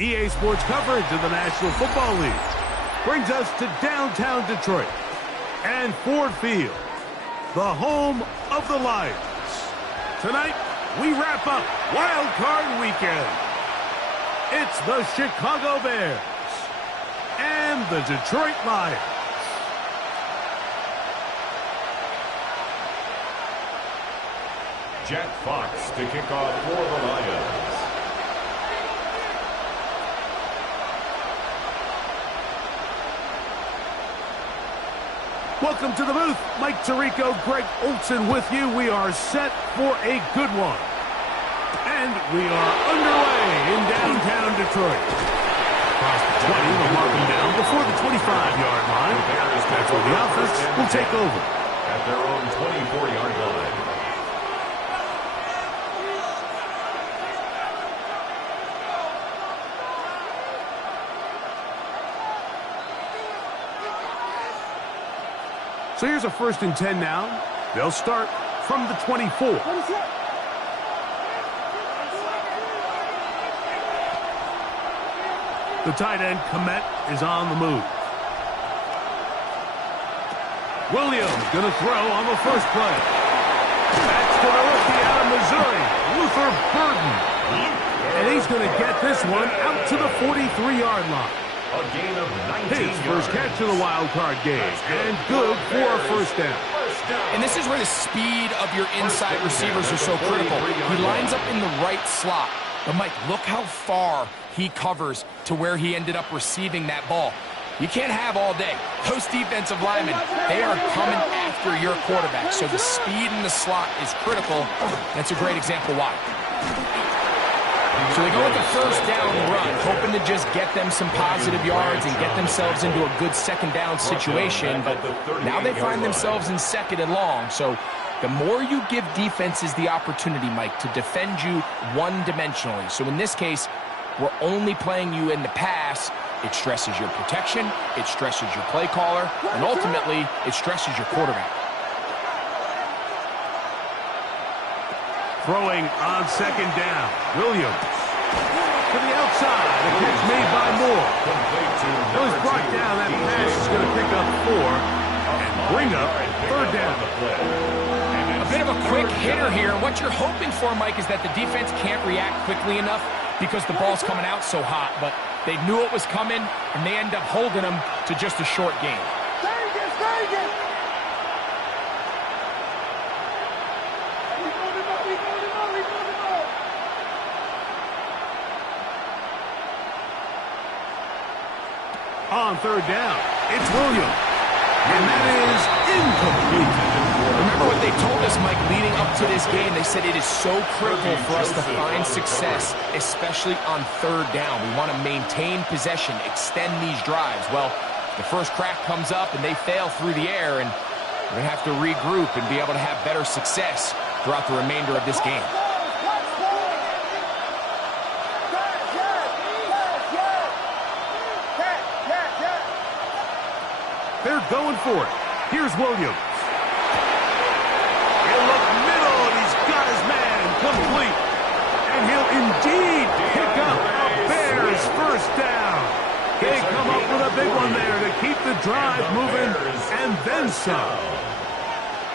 EA Sports coverage of the National Football League brings us to downtown Detroit and Ford Field, the home of the Lions. Tonight, we wrap up Wild Card Weekend. It's the Chicago Bears and the Detroit Lions. Jack Fox to kick off for the Lions. Welcome to the booth. Mike Tirico, Greg Olson with you. We are set for a good one. And we are underway in downtown Detroit. Across the 20, we'll mark them down before the 25-yard line. That's where the offense will take over. At their own 24-yard line. So here's a 1st and 10 now. They'll start from the 24. The tight end, Komet, is on the move. Williams going to throw on the first play. That's to the rookie out of Missouri, Luther Burden. And he's going to get this one out to the 43-yard line. A gain of 19 His first catch of the wild card game, and good for a first down. And this is where the speed of your inside receivers are so critical. He lines up in the right slot. But, Mike, look how far he covers to where he ended up receiving that ball. You can't have all day. Those defensive linemen, they are coming after your quarterback. So the speed in the slot is critical. That's a great example why. So they go with the first down run, hoping to just get them some positive yards and get themselves into a good second down situation. But now they find themselves in 2nd and long. So the more you give defenses the opportunity, Mike, to defend you one-dimensionally. So in this case, we're only playing you in the pass. It stresses your protection, it stresses your play caller, and ultimately, it stresses your quarterback. Throwing on 2nd down, Williams. To the outside, the catch made by Moore. Well, he's brought down. That pass is going to pick up 4 and bring up 3rd down. A bit of a quick hitter here. What you're hoping for, Mike, is that the defense can't react quickly enough because the ball's coming out so hot. But they knew it was coming, and they end up holding them to just a short game. On 3rd down, it's Williams. And that is incomplete. Remember what they told us, Mike, leading up to this game. They said it is so critical for us to find success, especially on 3rd down. We want to maintain possession, extend these drives. Well, the first crack comes up and they fail through the air, and we're going to have to regroup and be able to have better success throughout the remainder of this game. They're going for it. Here's Williams. He'll look middle, and he's got his man complete. And he'll indeed pick up a Bears first down. They come up with a big one there to keep the drive moving, and then some.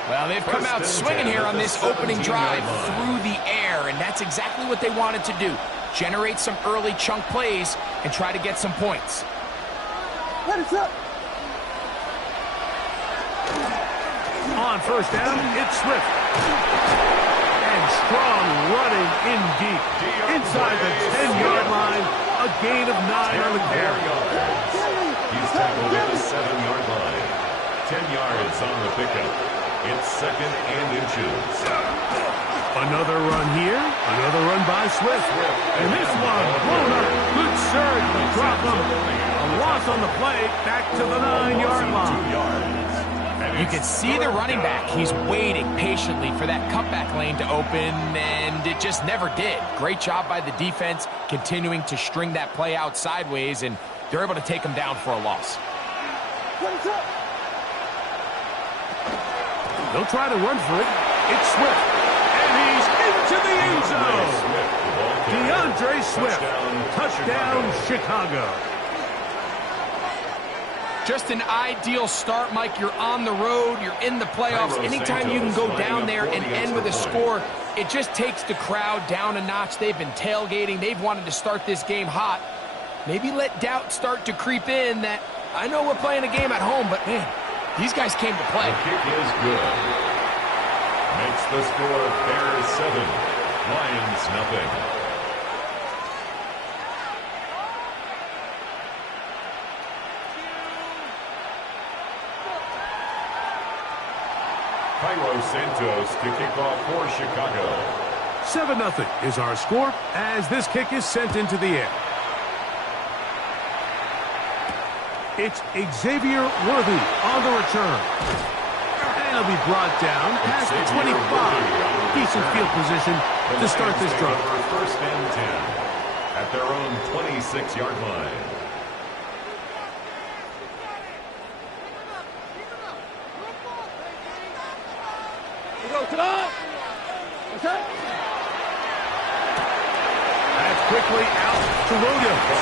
Well, they've come out swinging here on this opening drive through the air, and that's exactly what they wanted to do. Generate some early chunk plays and try to get some points. Let it up. On 1st down, it's Swift. And strong running in deep. Inside the 10-yard line, a gain of 9 on the carry. He's tackled at the 7-yard line. 10 yards on the pickup. It's 2nd and inches. Another run here. Another run by Swift. And this one blown up. Good surge to drop him. A loss on the play. Back to the 9-yard line. You can see the running back. He's waiting patiently for that cutback lane to open, and it just never did. Great job by the defense continuing to string that play out sideways, and they're able to take him down for a loss. They'll try to run for it. It's Swift. And he's into the end zone. DeAndre Swift. Touchdown, Chicago. Just an ideal start, Mike. You're on the road. You're in the playoffs. Anytime you can go down there and end with a score, it just takes the crowd down a notch. They've been tailgating. They've wanted to start this game hot. Maybe let doubt start to creep in that, I know we're playing a game at home, but, man, these guys came to play. The kick is good. Makes the score Bears 7, Lions nothing. Cairo Santos to kick off for Chicago. 7-0 is our score as this kick is sent into the air. It's Xavier Worthy on the return. And he'll be brought down past the 25. Decent field position to start this drive. First and 10 at their own 26-yard line. That's quickly out to Williams.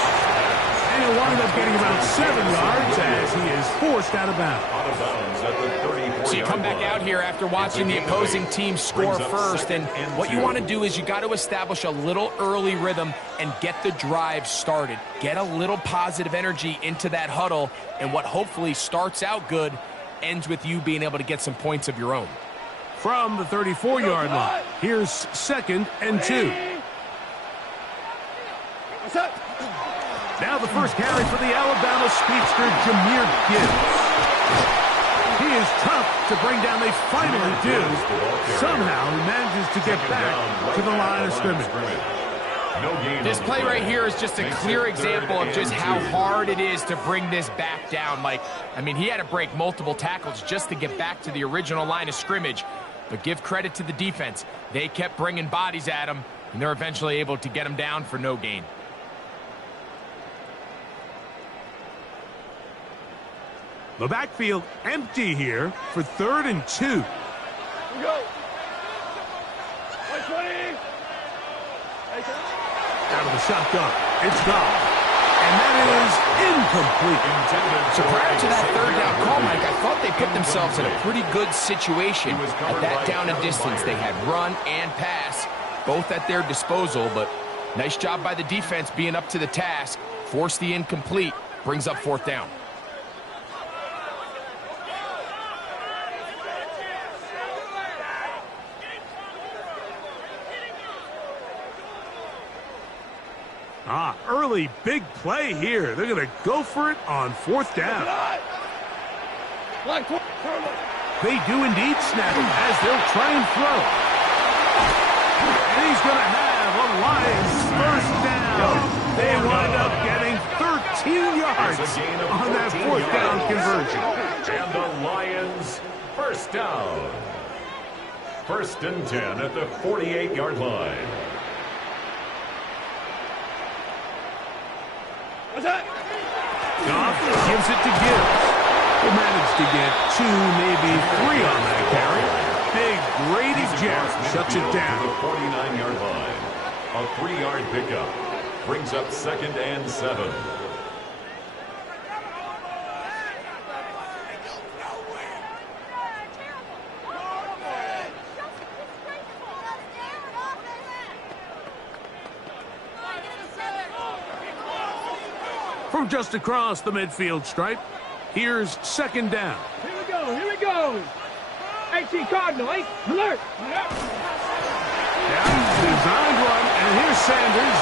And he'll wind up getting about 7 yards as he is forced out of bounds. Out of bounds at the 34-yard So you come back out here after watching the opposing team score first, and what you want to do is you got to establish a little early rhythm and get the drive started. Get a little positive energy into that huddle, and what hopefully starts out good ends with you being able to get some points of your own. From the 34-yard line, here's 2nd and 2. Now the first carry for the Alabama speedster, Jahmyr Gibbs. He is tough to bring down. They finally do. Somehow he manages to get back to the line of scrimmage. This play right here is just a clear example of just how hard it is to bring this back down, Mike. I mean, he had to break multiple tackles just to get back to the original line of scrimmage. But give credit to the defense. They kept bringing bodies at him, and they're eventually able to get him down for no gain. The backfield empty here for 3rd and 2. Here we go. Out of the shotgun, it's Dubb. And that is incomplete. So prior to that 3rd down call, Mike, I thought they put themselves in a pretty good situation at that down and distance. They had run and pass, both at their disposal, but nice job by the defense being up to the task. Force the incomplete, brings up 4th down. Early big play here. They're going to go for it on 4th down. They do indeed snap him as they'll try and throw. And he's going to have a Lions first down. They wind up getting 13 yards on that 4th down conversion. And the Lions first down. 1st and 10 at the 48-yard line. Goff gives it to Gibbs. He'll manage to get 2, maybe 3 on that carry. Big Grady Jarrett shuts it down. To the 49-yard line. A 3-yard pickup brings up 2nd and 7. From just across the midfield stripe, here's 2nd down. Here we go. Here we go. HC Cardinal, alert. Down, designed run, and here's Sanders.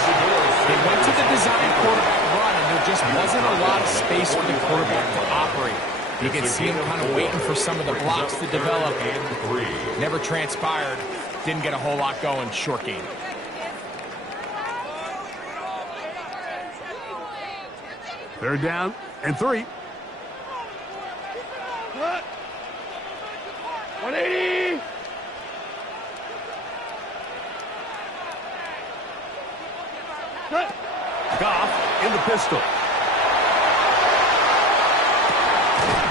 They went to the design quarterback run, and there just wasn't a lot of space for the quarterback to operate. You can see him kind of waiting for some of the blocks to develop. Never transpired. Didn't get a whole lot going. Short game. Third down and 3. 180. Goff in the pistol.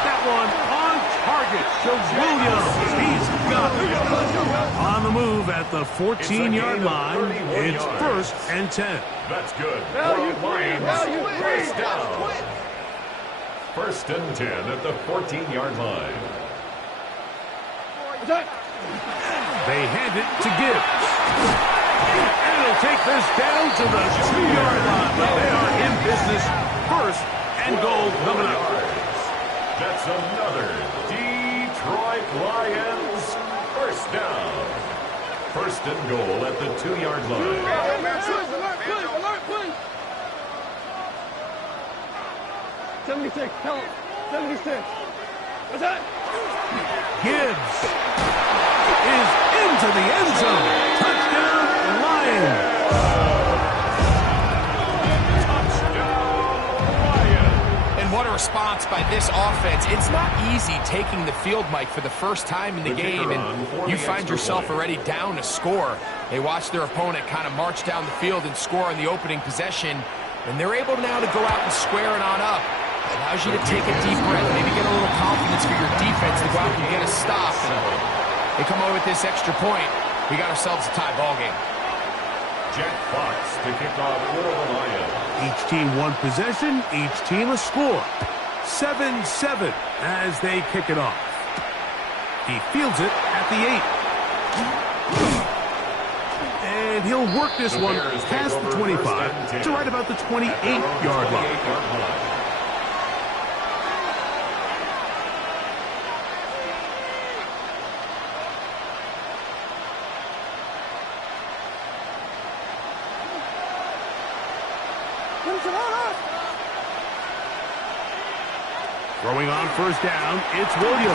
That one on target. target shows Williams. He's got it. On the move at the 14-yard line. It's 1st and 10. That's good. Lions. First down. 1st and 10 at the 14-yard line. They hand it to Gibbs. And he'll take this down to the 2-yard line. But they are in business. 1st and goal coming up. That's another Detroit Lions 1st down. 1st and goal at the 2-yard line. Alert, please. 76, tell him. 76. What's that? Gibbs is into the end zone. Touchdown, Lions. What a response by this offense. It's not easy taking the field, Mike, for the first time in the game, and you find yourself already down to score. They watch their opponent kind of march down the field and score on the opening possession, and they're able now to go out and square it on up. It allows you to take a deep breath, maybe get a little confidence for your defense to go out and get a stop. And they come away with this extra point. We got ourselves a tie ball game. Jack Fox to kick off for the Lions. Each team one possession, each team a score. 7-7 as they kick it off. He fields it at the 8. And he'll work this one past the 25 to right about the 28-yard line. Throwing on 1st down, it's Williams.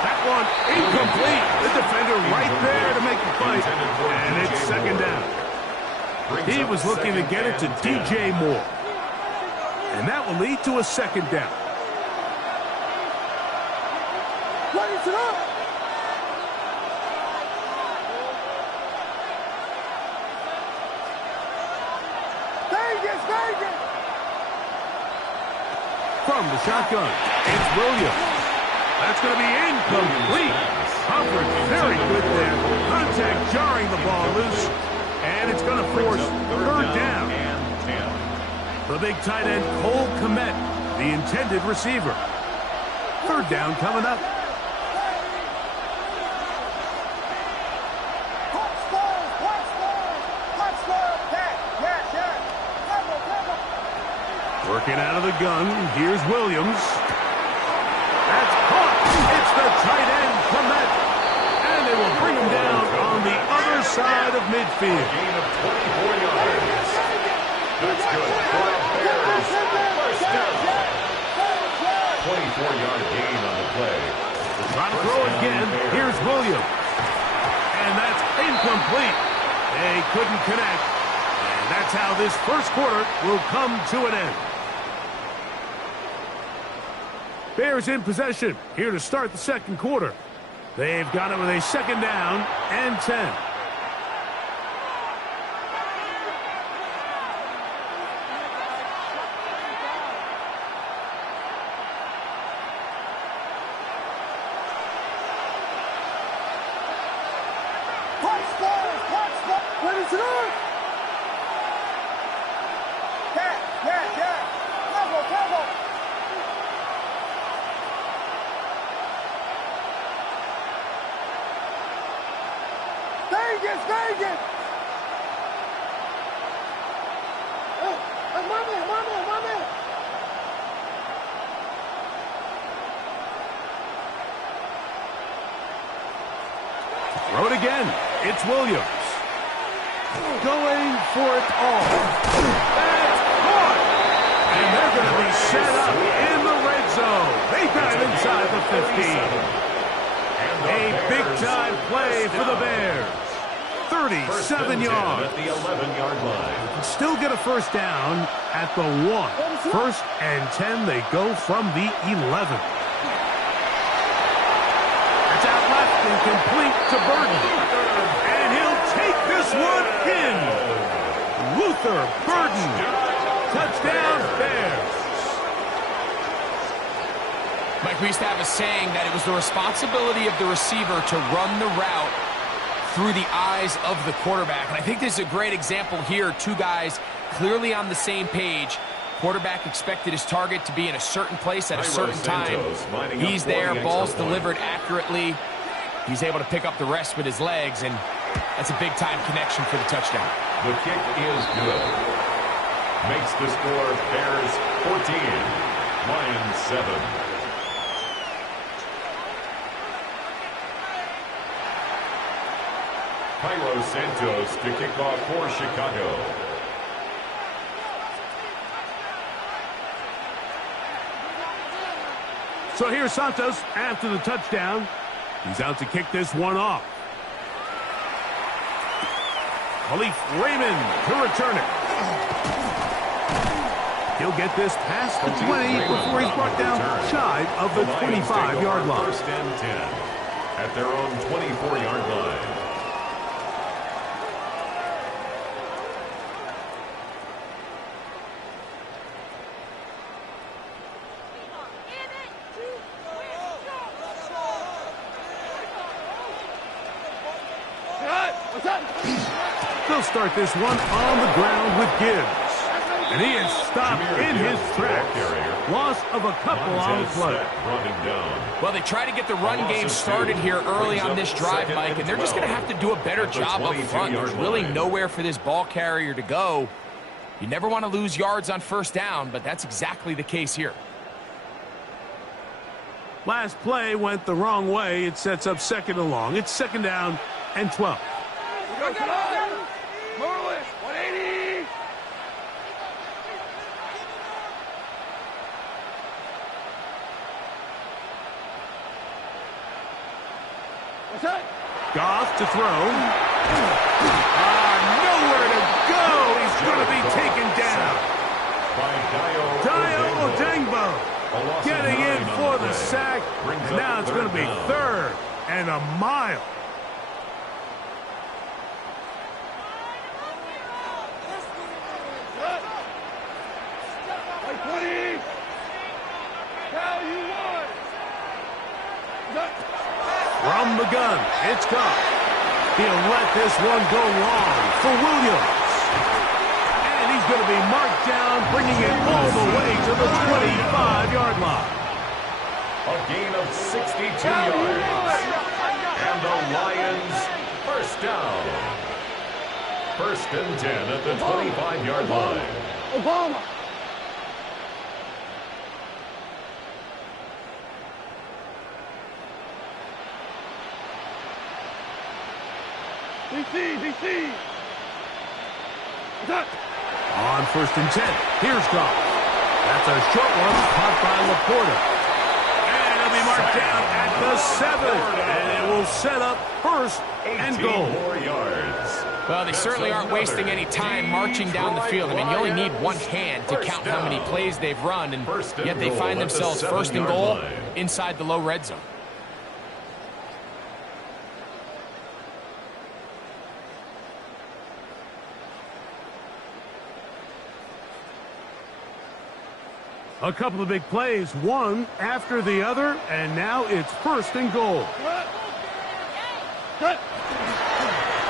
That one incomplete. The defender right there to make the fight. And it's 2nd down. He was looking to get it to DJ Moore. And that will lead to a 2nd down. Raise it up. Vegas. From the shotgun, it's Williams. That's going to be incomplete. Humphrey very good there. Contact jarring the ball loose. And it's going to force 3rd down. The big tight end, Cole Kmet, the intended receiver. 3rd down coming up. Working out of the gun, here's Williams. That's caught. It's the tight end, Clement. And they will bring him down on the other side of midfield. Gain of 24 yards. That's good. Bears 1st down. 24-yard gain on the play. Trying to throw again. Here's Williams. And that's incomplete. They couldn't connect. And that's how this 1st quarter will come to an end. Bears in possession here to start the 2nd quarter. They've got it with a 2nd down and 10. What is it on? Yeah. Cover. Vegas. Oh, my man. Throw it again. It's Williams. Going for it all. That's caught. And they're going to be set up in the red zone. They dive inside the 15. A big-time play for the Bears. 37 yards. At the 11-yard line. Still get a 1st down at the 1. 1st and 10, they go from the 11. It's out left and complete to Burton. And he'll take this one in. Luther Burton. Touchdown, Bears. Mike, we used to have a saying that it was the responsibility of the receiver to run the route through the eyes of the quarterback. And I think this is a great example here. Two guys clearly on the same page. Quarterback expected his target to be in a certain place at a certain time. He's there, ball's delivered accurately. He's able to pick up the rest with his legs, and that's a big-time connection for the touchdown. The kick is good. Makes the score Bears 14, Lions 7. Cairo Santos to kick off for Chicago. So here's Santos after the touchdown. He's out to kick this one off. Khalif Raymond to return it. He'll get this past the 20 before he's brought down shy of the 25-yard line. First and 10 at their own 24-yard line. They'll start this one on the ground with Gibbs. And he is stopped in his tracks. Loss of a couple on the play. Well, they try to get the run game started here early on this drive, Mike, and they're just going to have to do a better job up front. There's really nowhere for this ball carrier to go. You never want to lose yards on first down, but that's exactly the case here. Last play went the wrong way. It sets up second and long. It's second down and 12. Go, come on! Marlin, 180! What's that? Goff to throw. Nowhere to go. He's going to be taken down. Dio Odengbo getting in for the sack. And now it's going to be third and a mile. From the gun, it's Goff. He'll let this one go long for Williams. And he's going to be marked down, bringing it all the way to the 25-yard line. A gain of 62 yards. And the Lions first down. First and 10 at the 25-yard line. Obama! DC! On first and 10, here's Goff. That's a short one, caught by Laporta. And it'll be marked down at the 7. And it will set up first and goal. 18 more yards. Well, they certainly aren't wasting any time marching down the field. I mean, you only need one hand to count how many plays they've run, and yet they find themselves first and goal inside the low red zone. A couple of big plays, one after the other, and now it's first and goal.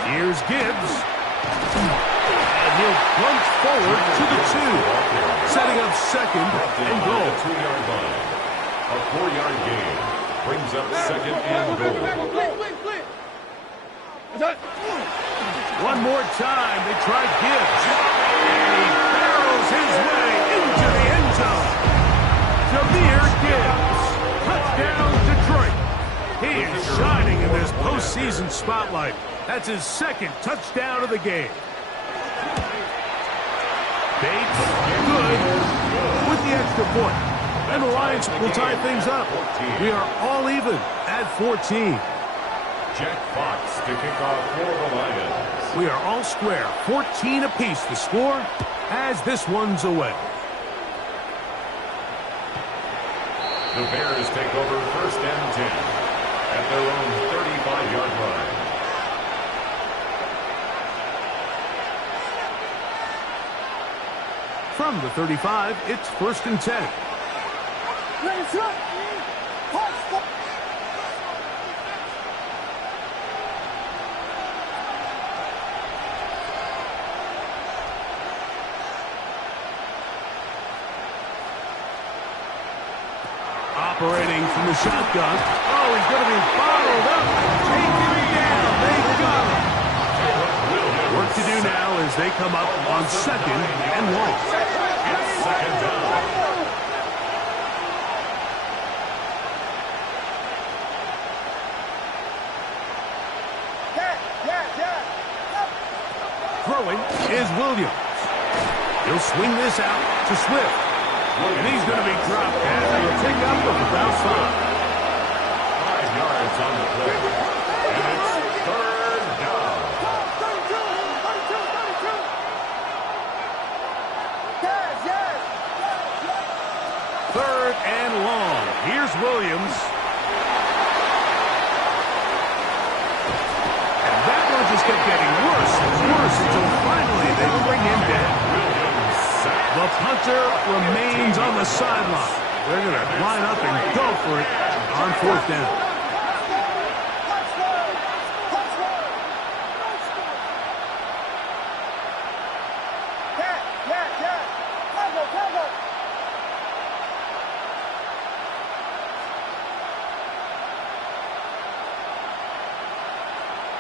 Here's Gibbs. And he'll plunge forward to the 2, setting up second and goal. 2-yard line. A 4-yard gain brings up second and goal. One more time, they try Gibbs. And he barrels his way into the end zone. Jahmyr Gibbs, touchdown Detroit. He is shining in this postseason spotlight. That's his second touchdown of the game. Bates, good, with the extra point. And the Lions will tie things up. We are all even at 14. Jack Fox to kick off for the Lions. We are all square, 14 apiece the score as this one's away. The Bears take over first and 10 at their own 35-yard line. From the 35, it's first and 10. Operating from the shotgun. Oh, he's going to be bottled up. Taking him down. They got him. Work to do now as they come up on 2nd and long. It's 2nd down. Throwing is Williams. He'll swing this out to Swift. And he's going to be dropped as a pickup of about 5. 5 yards on the play. And it's 3rd down. Third and long. Here's Williams. And that one just kept getting worse and worse until finally they bring him down. The punter remains on the sideline. They're going to line up and go for it on 4th down.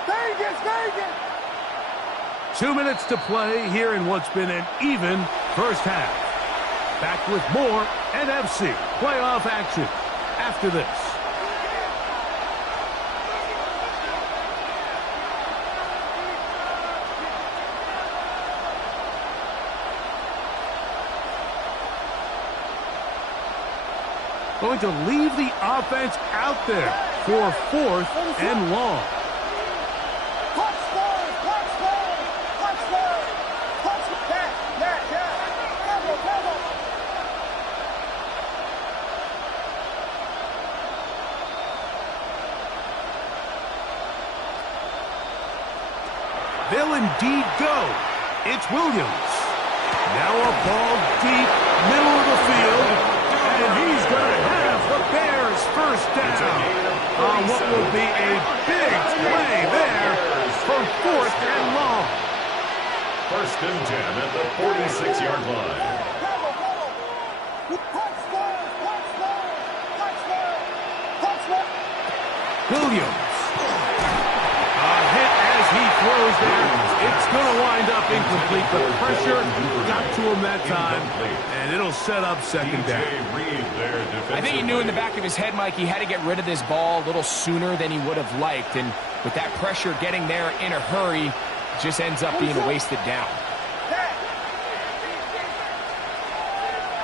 Vegas! 2 minutes to play here in what's been an even first half. Back with more NFC playoff action after this. Going to leave the offense out there for 4th and long. They'll indeed go. It's Williams. Now a ball deep, middle of the field, and he's going to have the Bears first down on what will be a big play there for 4th and long. 1st and 10 at the 46-yard line. Williams. A hit as he throws there. It's going to wind up incomplete. The pressure got to him that time, and it'll set up 2nd down. I think he knew in the back of his head, Mike, he had to get rid of this ball a little sooner than he would have liked. And with that pressure getting there in a hurry, it just ends up being a wasted down.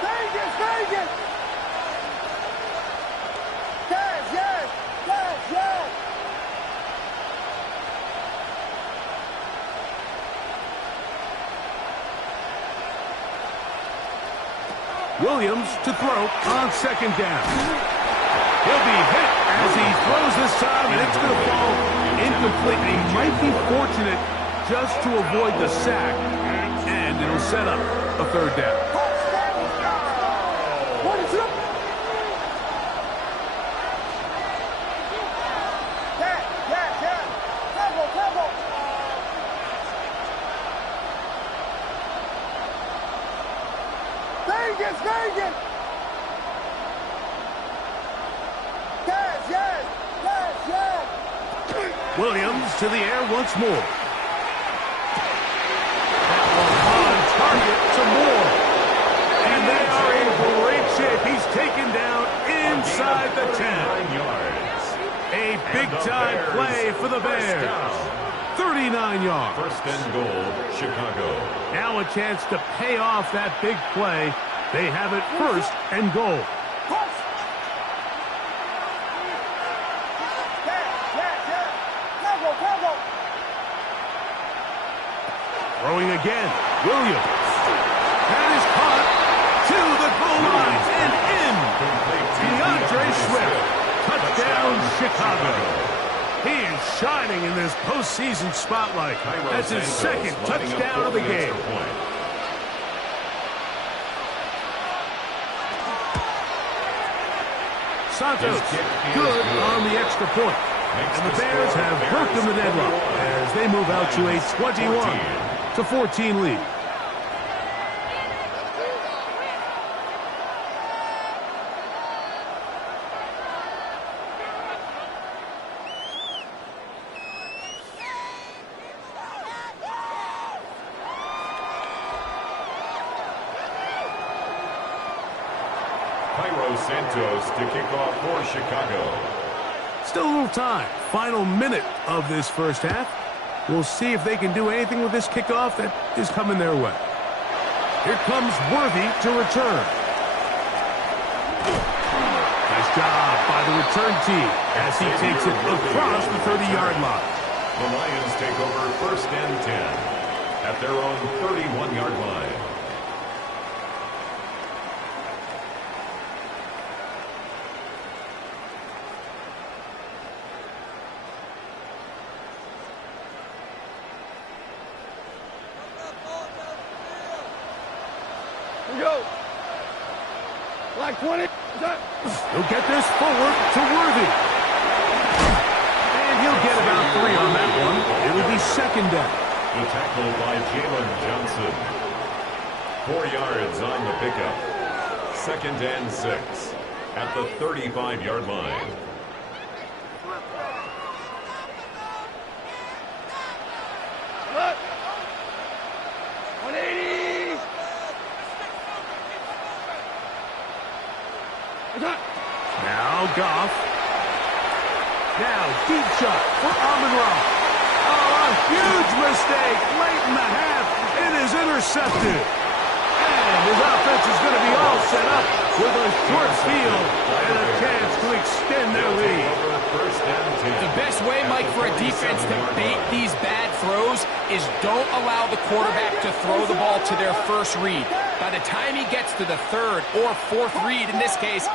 Vegas! Williams to throw on 2nd down. He'll be hit as he throws this time, and it's going to fall incomplete. He might be fortunate just to avoid the sack, and it'll set up a 3rd down. Vegas! Yes! Williams to the air once more. That one on target to Moore. And they are in great shape. He's taken down inside the 10. yards. A big-time play for the Bears. 39 yards. 1st and goal, Chicago. Now a chance to pay off that big play. They have it 1st and goal. Throwing again, Williams. That is caught to the goal line and in. DeAndre Swift. Touchdown, Chicago. He is shining in this postseason spotlight. That's his 2nd touchdown of the game. Santos, good on the extra point. And the Bears have broken the deadlock as they move out to a 21-14 lead. Santos to kick off for Chicago. Still a little time. Final minute of this first half. We'll see if they can do anything with this kickoff that is coming their way. Here comes Worthy to return. Nice job by the return team as he takes it across the 30-yard line. The Lions take over 1st and 10 at their own 31-yard line. Go. Like 20. He'll get this forward to Worthy. And he'll get about 3 on that one. It will be 2nd down. The tackle by Jalen Johnson. 4 yards on the pickup. 2nd and 6 at the 35-yard line. Look. 180. Now Goff. Now deep shot for Amon-Ra. Oh, a huge mistake late in the half. It is intercepted. And his offense is going to be all set up with a short field and a chance to extend their lead. The best way, Mike, for a defense to bait these bad throws is don't allow the quarterback to throw the ball to their first read. By the time he gets to the 3rd or 4th read, in this case,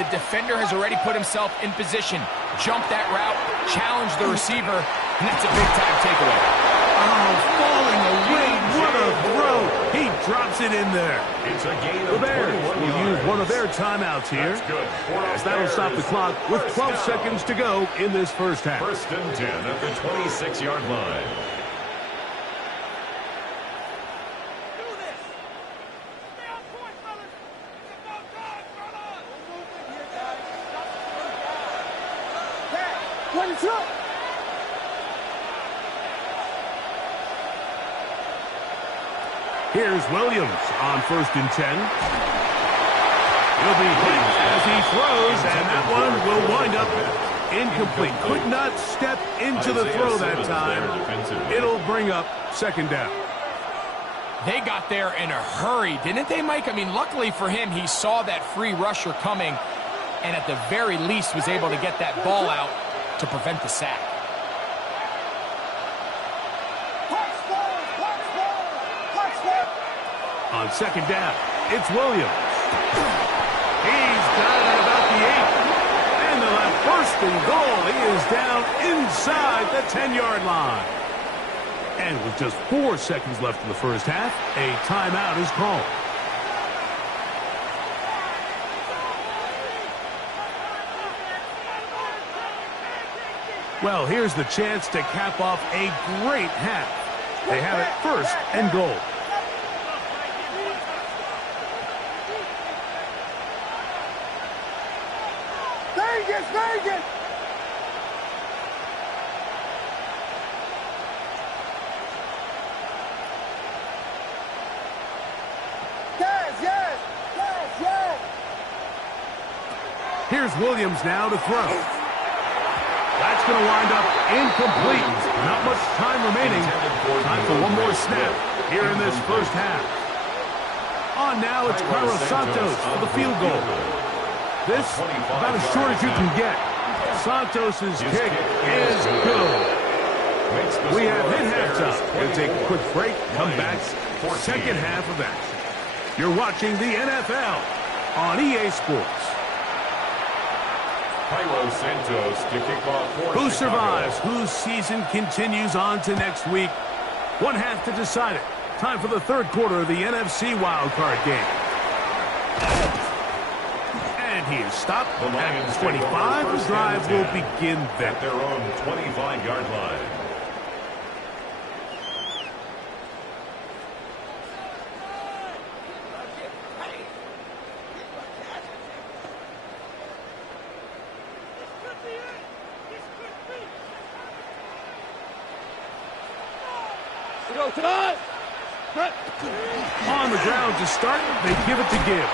the defender has already put himself in position. Jump that route, challenge the receiver, and that's a big-time takeaway. Oh, falling away. What a throw. He drops it in there. It's a gain The of Bears 21 will yards. use one of their timeouts here. That's good. As that'll stop the clock with 12 seconds to go in this first half. 1st and 10 at the 26-yard line. Here's Williams on 1st and 10. He'll be hit as he throws, and that one will wind up incomplete. Could not step into the throw that time. It'll bring up 2nd down. They got there in a hurry, didn't they, Mike? I mean, luckily for him, he saw that free rusher coming and at the very least was able to get that ball out to prevent the sack. On 2nd down, it's Williams. He's got it at about the 8. And they'll have 1st and goal. He is down inside the 10-yard line. And with just 4 seconds left in the first half, a timeout is called. Well, here's the chance to cap off a great half. They have it 1st and goal. Vegas! Yes! Here's Williams now to throw. That's going to wind up incomplete. Not much time remaining. Time for one more snap here in this first half. On now, it's Carlos Santos for the field goal. This, about as short as you can get. Santos' kick is good. We have hit halftime. We'll take a quick break. Come back for 2nd half of action. You're watching the NFL on EA Sports. Carlos Santos to kick off for Who Chicago. survives? Whose season continues on to next week? One half to decide it. Time for the 3rd quarter of the NFC wildcard game. And he is stopped at 25. The drive will begin there. At their own 25-yard line. On the ground to start, they give it to Gibbs.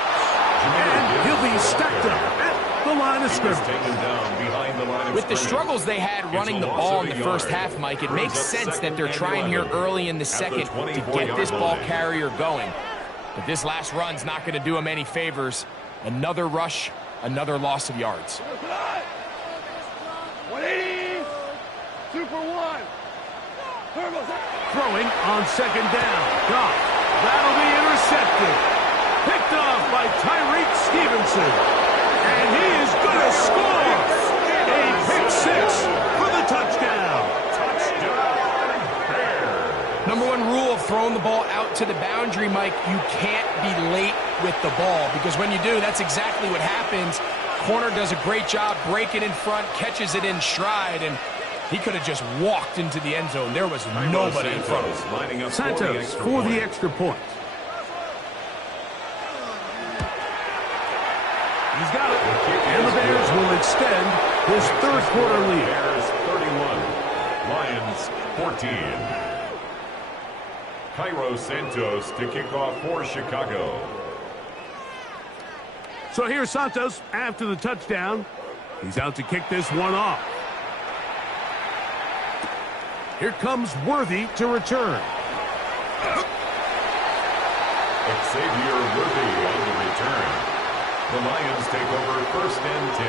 And he'll be stacked up at the line of scrimmage. With the struggles they had running the ball in the first half, Mike, it makes sense that they're trying here early in the second to get this ball carrier going. But this last run's not going to do him any favors. Another rush, another loss of yards. 180. Super one. Throwing on second down. Dubb. That'll be intercepted. Picked off by Tyreek Stevenson. And he is going to score. A pick six for the touchdown. Number one rule of throwing the ball out to the boundary, Mike, you can't be late with the ball. Because when you do, that's exactly what happens. Corner does a great job breaking in front, catches it in stride, and he could have just walked into the end zone. There was nobody in front of him. Santos for the extra point. He's got it. And the Bears will extend his third quarter lead. Bears 31, Lions 14. Cairo Santos to kick off for Chicago. So here's Santos after the touchdown. He's out to kick this one off. Here comes Worthy to return. Xavier Worthy on the return. The Lions take over first and 10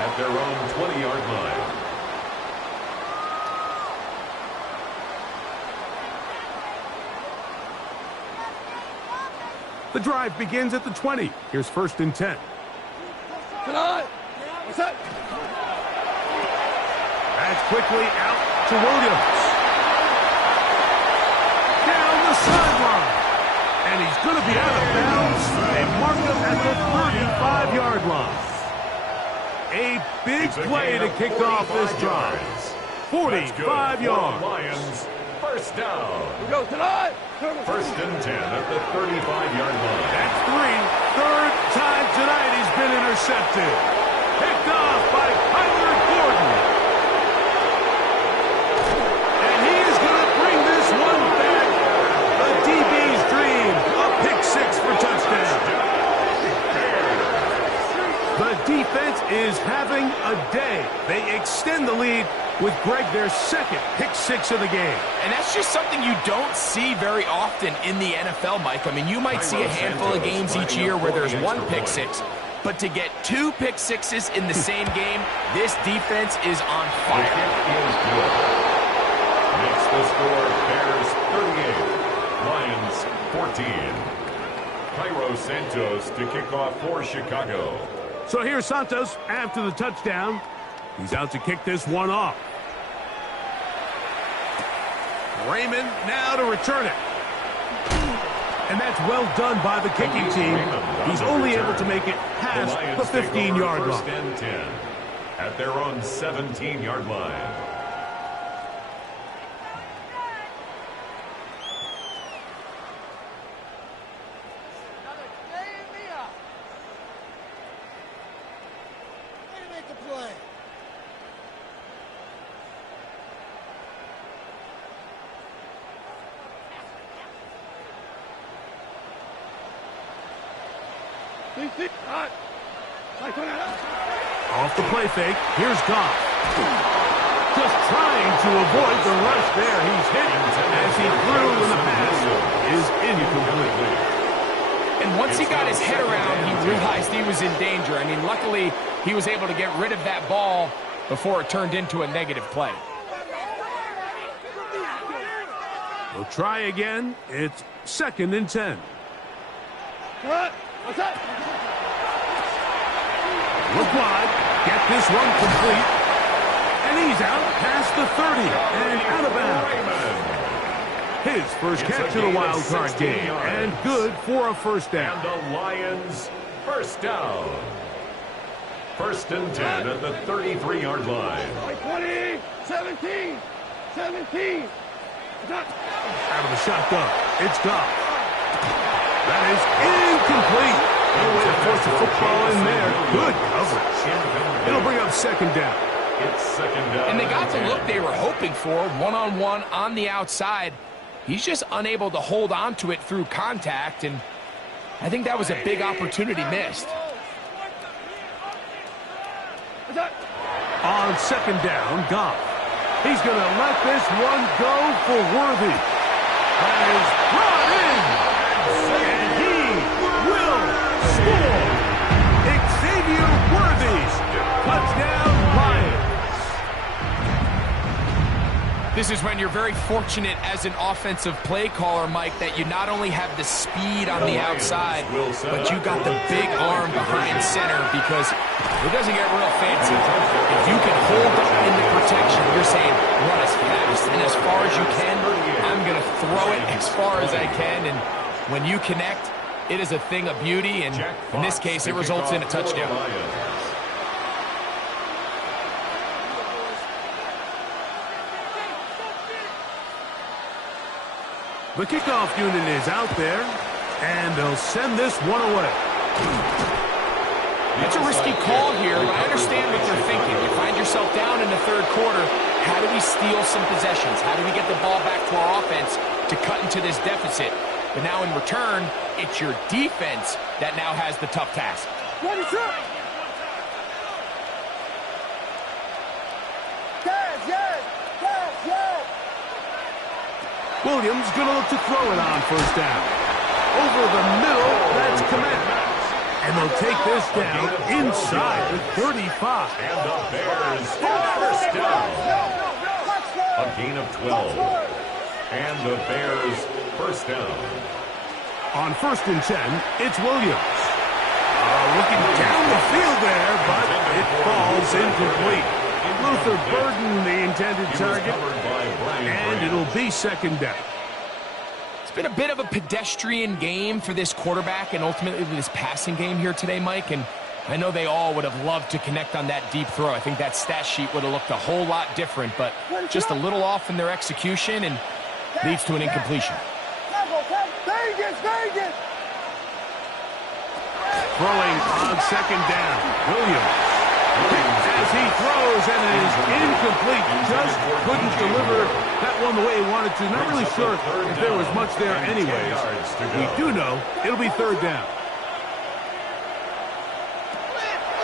at their own 20-yard line. The drive begins at the 20. Here's first and 10. That's quickly out to Williams. Down the sideline. And he's going to be out of bounds. They mark him at the 35-yard line. A big play to kick off this drive. 45 yards. Lions, first down. First and 10 at the 35-yard line. That's three. Third time tonight he's been intercepted. Picked off by Kyler Gordon. And he is going to bring this one back. A DB's dream. A pick six for touchdown. The defense is having a day. They extend the lead with Greg, their second pick six of the game. And that's just something you don't see very often in the NFL, Mike. I mean, you might see a handful of games each year where there's one pick six, but to get two pick sixes in the same game, this defense is on fire. Makes the score Bears 38, Lions 14. Cairo Santos to kick off for Chicago. So here's Santos after the touchdown. He's out to kick this one off. Raymond now to return it. And that's well done by the kicking team. He's only able to make it past the 15-yard line. First and 10 at their own 17-yard line. Off the play fake, here's Goff. Just trying to avoid the rush there. He's hit as he threw and the pass is incomplete. And once he got his head around, he realized he was in danger. I mean, luckily, he was able to get rid of that ball before it turned into a negative play. We'll try again. It's second and 10. Look wide. Get this one complete. And he's out past the 30 and out of bounds. His first catch of the wild card game. And good for a first down. And the Lions first down. First and 10 at the 33-yard line. 20, 17, 17. Out of the shotgun. It's Dubb. That is incomplete. No way to force the football in there. Good coverage. It'll bring up second down. It's second down. And they got the look they were hoping for, one-on-one on the outside. He's just unable to hold on to it through contact, and I think that was a big opportunity missed. On second down, Goff. He's going to let this one go for Worthy. That is brought in. And he will score. Xavier Worthy. Touchdown, Lions. This is when you're very fortunate as an offensive play caller, Mike, that you not only have the speed on the outside, but you got the big arm behind center, because it doesn't get real fancy. If you can hold up in the protection, you're saying run as fast and as far as you can. I'm going to throw it as far as I can, and when you connect, it is a thing of beauty, and in this case, it results in a touchdown. The kickoff unit is out there, and they'll send this one away. It's a risky call here, but I understand what they're thinking. You find yourself down in the third quarter. How do we steal some possessions? How do we get the ball back to our offense to cut into this deficit? But now in return, it's your defense that now has the tough task. Williams going to look to throw it on first down. Over the middle, that's Komet. And they'll take this down inside the 35. And the Bears first down. A gain of 12. And the Bears first down. On first and 10, it's Williams. Looking down the field there, but it falls incomplete. Luther Burden, the intended target, and it'll be second down. It's been a bit of a pedestrian game for this quarterback and ultimately this passing game here today, Mike, and I know they all would have loved to connect on that deep throw. I think that stat sheet would have looked a whole lot different, but just a little off in their execution and leads to an incompletion. Throwing on second down, Williams. As he throws, and it is incomplete. Just couldn't deliver that one the way he wanted to. Not really sure if there was much there anyways. We do know it'll be third down.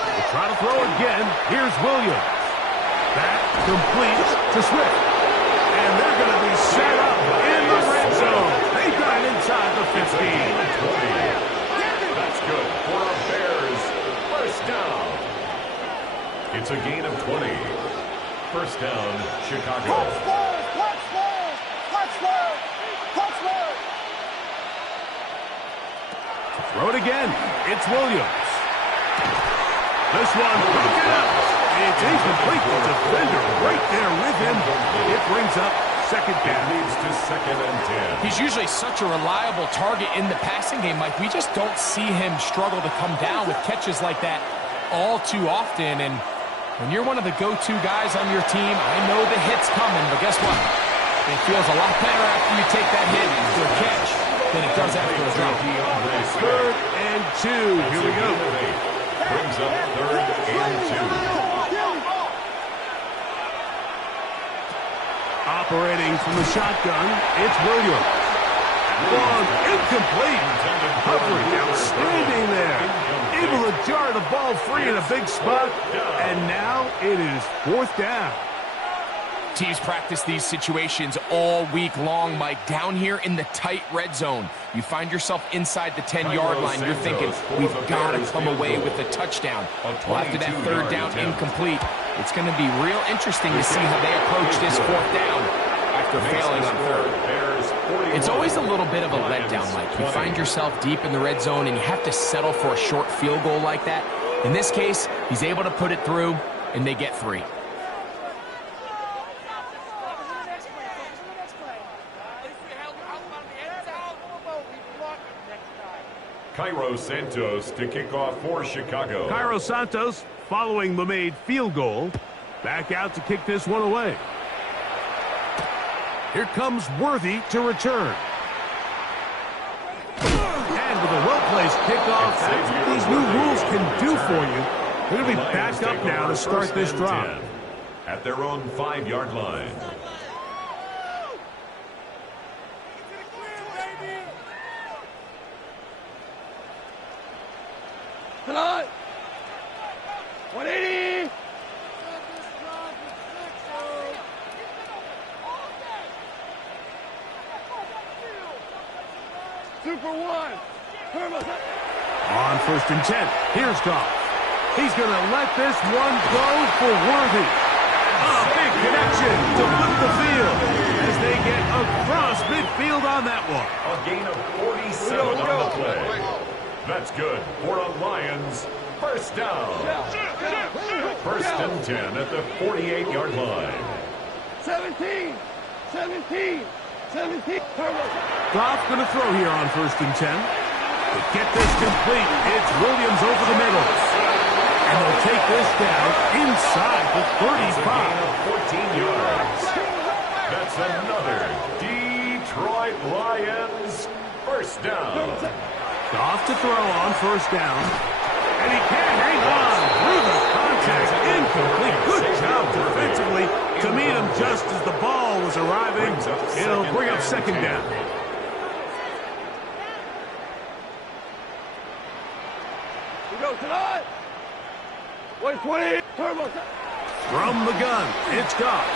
We'll try to throw again. Here's Williams. That completes to Swift. And they're going to be set up in the red zone. They got it inside the 15. That's good for a Bears first down. It's a gain of 20. First down, Chicago. Throw it again. It's Williams. This one broken up. It's incomplete. The defender right there with him. It brings up second down. It leads to second and 10. He's usually such a reliable target in the passing game, Mike. We just don't see him struggle to come down with catches like that all too often, and when you're one of the go-to guys on your team, I know the hit's coming, but guess what? It feels a lot better after you take that hit for a catch than it does after a drop. Third and 2. Here we go. Brings up third and 2. Operating from the shotgun, it's Williams. Long, incomplete. Coverage outstanding there. Able to jar the ball free in a big spot, and now it is fourth down. Teams practice these situations all week long, Mike. Down here in the tight red zone, you find yourself inside the 10-yard line. You're thinking, we've got to come away with a touchdown. Well, after that third down incomplete, it's going to be real interesting to see how they approach this fourth down after failing on third. It's always a little bit of a letdown, Mike. You find yourself deep in the red zone and you have to settle for a short field goal like that. In this case, he's able to put it through, and they get 3. Cairo Santos to kick off for Chicago. Cairo Santos following the made field goal. Back out to kick this one away. Here comes Worthy to return. And with a well-placed kickoff, that's what these new rules can do for you. They're going to be backed up now to start this drive. At their own 5-yard line. Tonight, 180. Super one. On 1st and 10, here's Dubb. He's going to let this one go for Worthy. A big connection to flip the field as they get across midfield on that one. A gain of 47 on the play. That's good for a Lions first down. 1st and 10 at the 48-yard line. 17. Goff going to throw here on 1st and 10. To get this complete, it's Williams over the middle. And they'll take this down inside the 35. Of 14 yards. That's another Detroit Lions first down. Goff to throw on 1st down. And he can't hang on through the contact. Incomplete. Good job defensively to meet him just as the ball was arriving. It'll bring up 2nd down. We go tonight. 120. From the gun, it's Dubb.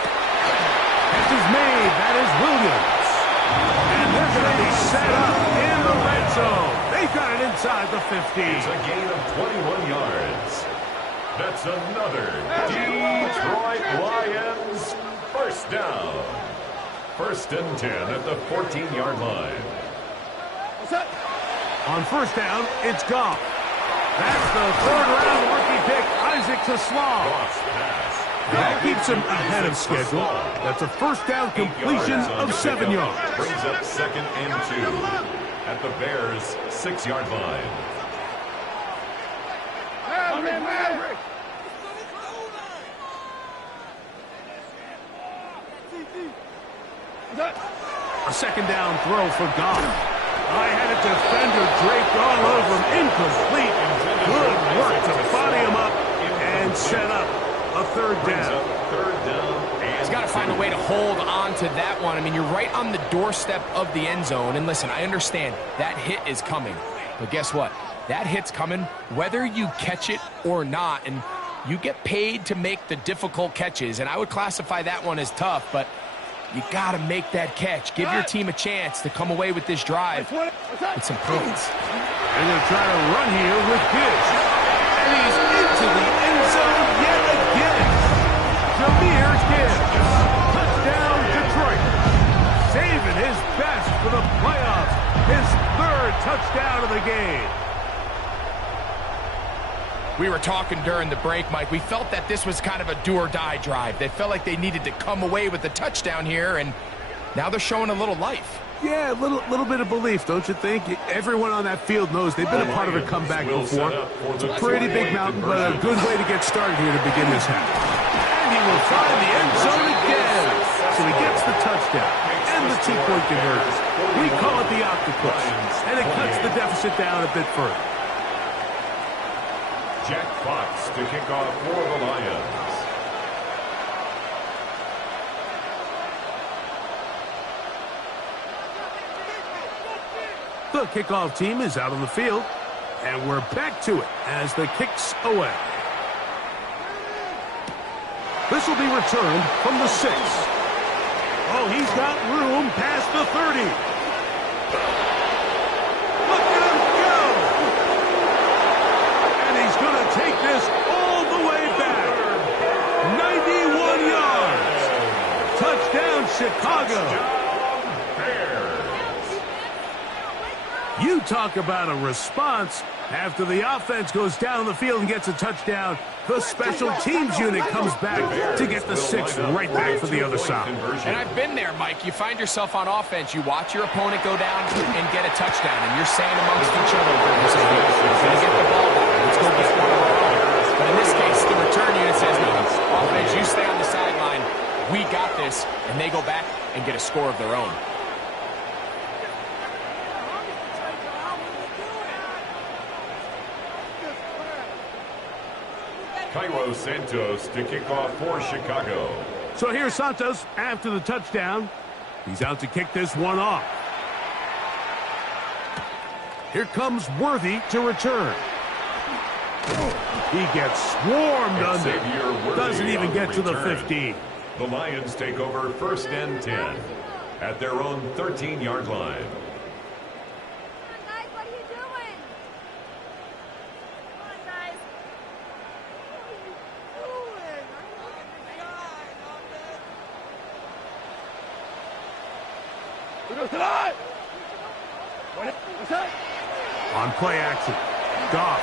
Catch is made. That is Williams. And they're going to be set up in the red zone. They've got it inside the 50. It's a gain of 21 yards. That's another Detroit Lions first down. 1st and 10 at the 14-yard line. On 1st down, it's Goff. That's the 3rd-round rookie pick, Isaac Slaw. That keeps him ahead of schedule. That's a 1st down completion of 7 yards. Brings up 2nd and 2 at the Bears' 6-yard line. Maverick. A 2nd down throw for Goff. I had a defender draped all over him. Incomplete. Good work to body him up and set up a 3rd down. 3rd down. He's got to find a way to hold on to that one. I mean, you're right on the doorstep of the end zone. And listen, I understand that hit is coming. But guess what? That hit's coming whether you catch it or not. And you get paid to make the difficult catches. And I would classify that one as tough, but you got to make that catch. Give your team a chance to come away with this drive with some points. They're going to try to run here with Gibbs. And he's into the end zone yet again. Jahmyr Gibbs. Touchdown, Detroit. Saving his best for the playoffs. His 3rd touchdown of the game. We were talking during the break, Mike. We felt that this was kind of a do-or-die drive. They felt like they needed to come away with the touchdown here, and now they're showing a little life. Yeah, a little bit of belief, don't you think? Everyone on that field knows they've been a part of a comeback before. It's a pretty big mountain, but a good way to get started here to begin this half. And he will find the end zone again. So he gets the touchdown and the 2-point conversion. We call it the octopus, and it cuts the deficit down a bit further. Jack Fox to kick off for the Lions. The kickoff team is out on the field, and we're back to it as the kick's away. This will be returned from the 6. Oh, he's got room past the 30. Look at him go! And he's going to take this all the way back. 91 yards. Touchdown, Chicago. Touchdown, Bears. You You talk about a response. After the offense goes down the field and gets a touchdown, the special teams unit comes back to get the 6 right back for the other side. And I've been there, Mike. You find yourself on offense, you watch your opponent go down and get a touchdown, and you're saying amongst each other, we're going to get the ball back. Let's go get one of our own. But in this case, the return unit says, no, offense, you stay on the sideline. We got this. And they go back and get a score of their own. Cairo Santos to kick off for Chicago. So here's Santos after the touchdown. He's out to kick this one off. Here comes Worthy to return. He gets swarmed under. Doesn't even get to the 15. The Lions take over 1st and 10 at their own 13-yard line. On play action, Goff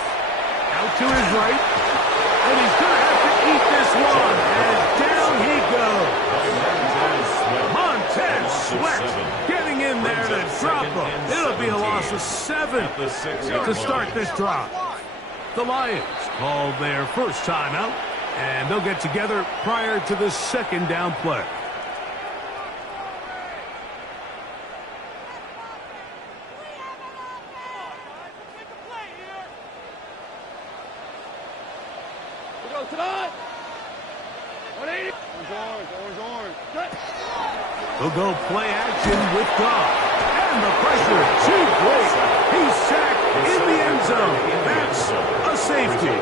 out to his right, and he's going to have to eat this one, and down he goes. Montez Sweat getting in there to drop him. It'll be a loss of 7 to start this drive. The Lions called their first timeout, and they'll get together prior to the 2nd down play. They'll go play action with Dubb. And the pressure too great. He's sacked in the end zone. That's a safety.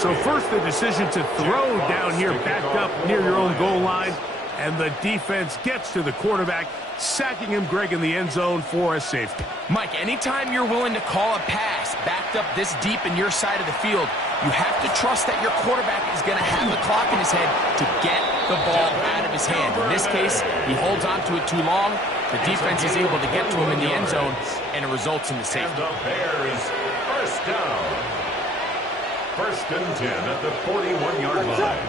So first the decision to throw down here backed up near your own goal line. And the defense gets to the quarterback, sacking him, Greg, in the end zone for a safety. Mike, anytime you're willing to call a pass backed up this deep in your side of the field, you have to trust that your quarterback is going to have the clock in his head to get the ball out of his hand. In this case, he holds on to it too long. The defense is able to get to him in the end zone, and it results in the safety. And the Bears, 1st down. 1st and 10 at the 41-yard line.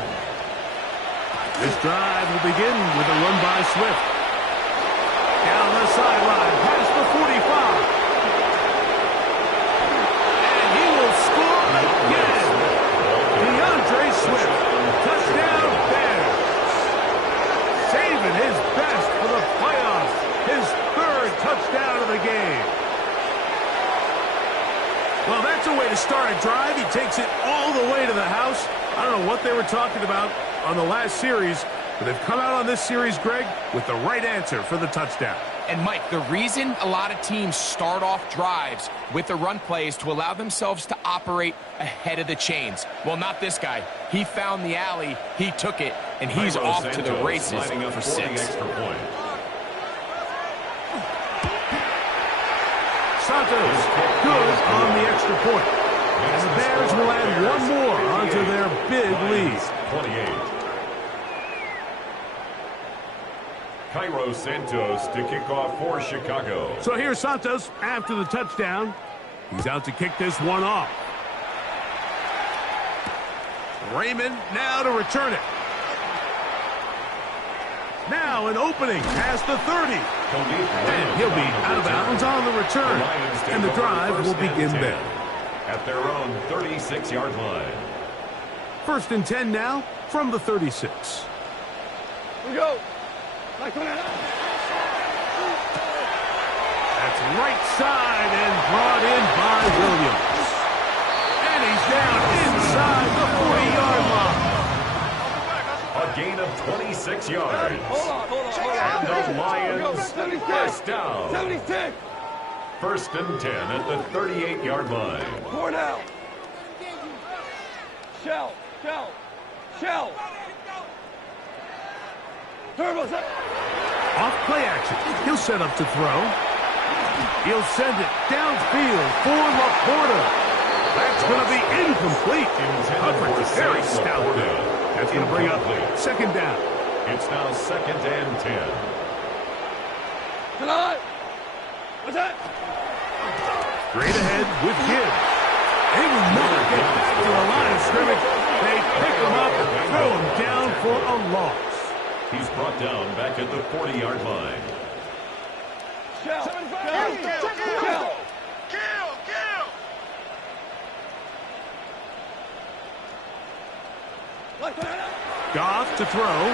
This drive will begin with a run by Swift. Down the sideline, past the 45. And he will score again. DeAndre Swift, touchdown Bears. Saving his best for the playoffs. His 3rd touchdown of the game. Well, that's a way to start a drive. He takes it all the way to the house. I don't know what they were talking about on the last series, but they've come out on this series, Greg, with the right answer for the touchdown. And, Mike, the reason a lot of teams start off drives with the run play is to allow themselves to operate ahead of the chains. Well, not this guy. He found the alley, he took it, and he's off to the races for 6. Santos, good on the extra point. And the Bears will add one more onto their big lead. 28. Cairo Santos to kick off for Chicago. So here's Santos after the touchdown. He's out to kick this one off. Raymond now to return it. Now an opening past the 30. And he'll be out of bounds on the return. And the drive will begin there. At their own 36-yard line. 1st and 10 now from the 36. We go. That's right side and brought in by Williams. And he's down inside the 40-yard line. A gain of 26 yards. And the Lions, 1st down. 76. 1st and 10 at the 38-yard line. 4 now. Shell. Off play action. He'll set up to throw. He'll send it downfield for Laporta. That's going to be incomplete. Coverage very stout. That's going to bring up 2nd down. It's now 2nd and 10. Tonight. What's that? Straight ahead with Gibbs. They will never get back to the line of scrimmage. They pick him up and throw him down for a loss. He's brought down back at the 40-yard line. Goff to throw.